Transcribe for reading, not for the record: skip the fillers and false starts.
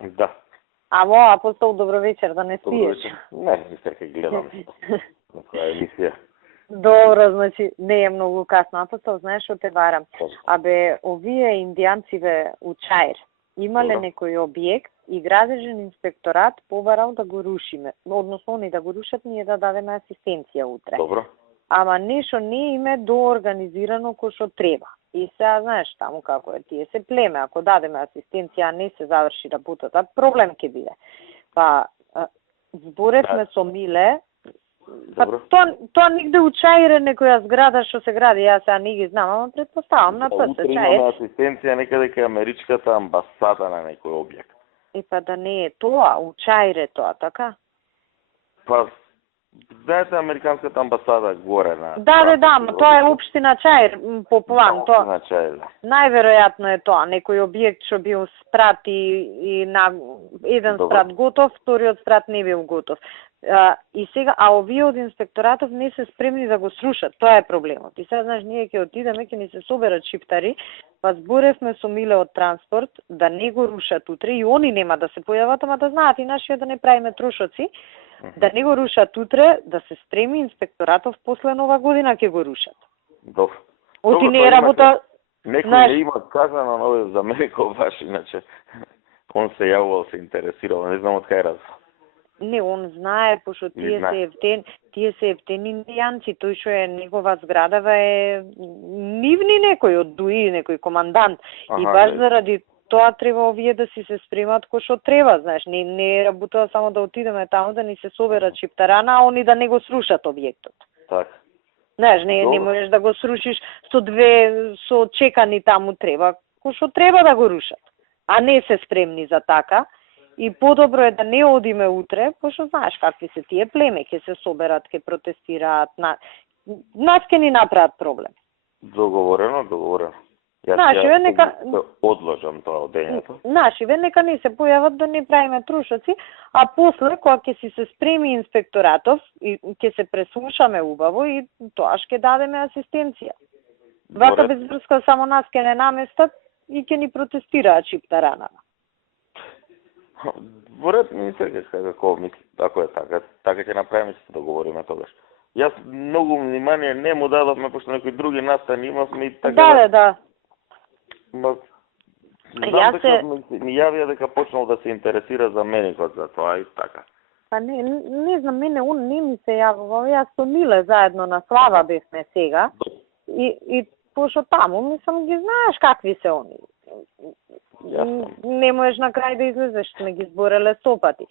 Да. Амо, Апостол, добро вечер, да не спиеш. Не сега гледам на која емисија. Добро, значи, не е многу касно. Апостол, знаеш што те барам? Абе, овие индијанциве у Чаир имале некој објект и градежен инспекторат побарал да го рушиме. Односно, они да го рушат, ние да дадеме асистенција утре. Добро. Ама нешто не име доорганизирано кој што треба. И сега, знаеш, таму како е, тие се племе, ако дадеме асистенција, а не се заврши работата, проблем ќе биде. Па, зборевме со Миле, па тоа нигде у Чаир е некоја зграда што се гради, јас сега не ги знам, ама предпоставам на ПС Чаир. Имаме асистенција некаде кај Америчката амбасада на некој објект. И па да не е тоа, у Чаир е тоа, така? Па, знаете Американската амбасада горе на... Да, тоа е општина Чаир по план. Да, општина Чаир, да. Најверојатно е тоа, некој објект што бил спрат и на еден спрат готов, вториот спрат не бил готов. И сега, овие од инспекторатов не се спремни да го срушат, тоа е проблемот. И сега, знаеш, ние ќе отидеме, ќе ни се соберат шиптари, па зборевме со Миле од транспорт, да не го рушат утре, и они нема да се појават, ама да знаат и нашиот да не правиме трошоци, да не го рушат утре, да се спреми инспекторатов после Нова година ќе го рушат. Добро. Оти не е работа... Некој не има казано нови за мене кој баш, иначе он се јавувал, се интересирал, не знам од кај разбрал. Не, он знае, пошто тие се ефтени индијанци, тој што е негова зградава е нивни некој од ДУИ, некој командант. И баш заради тоа треба овие да си се спремат кој што треба, знаеш, не е работа само да отидеме таму да ни се соберат шиптарана, а они да не го срушат објектот. Така. Знаеш, не можеш да го срушиш со чекани таму треба, кој што треба да го рушат, а не се спремни за така. И подобро е да не одиме утре, пошто знаеш какви се тие племе, ќе се соберат, ќе протестираат, нас ќе ни направат проблем. Договорено. Нашиве нека одложам тоа одењето. Нашиве нека не се појават да не правиме трошоци, а после кога ќе си се спреми инспекторатов и ќе се преслушаме убаво и тоа ќе дадеме асистенција. Вака без врска само нас ќе не наместат и ќе ни протестираат шиптаранава. Воред ми се како мисли, ако е така ќе направиме, ќе се договориме тогаш. Јас многу внимание не му дадовме, пошто некои други настани имавме и така. Да. Знам дека ми јавија дека почнал да се интересира за меникот за тоа и така. Па не знам, мене он не ми се јавува, јас со Миле заедно на слава бевме сега и пошто таму, мислам, ги знаеш какви се они. Не можеш на крај да излезеш, сме ги збореле 100 пати.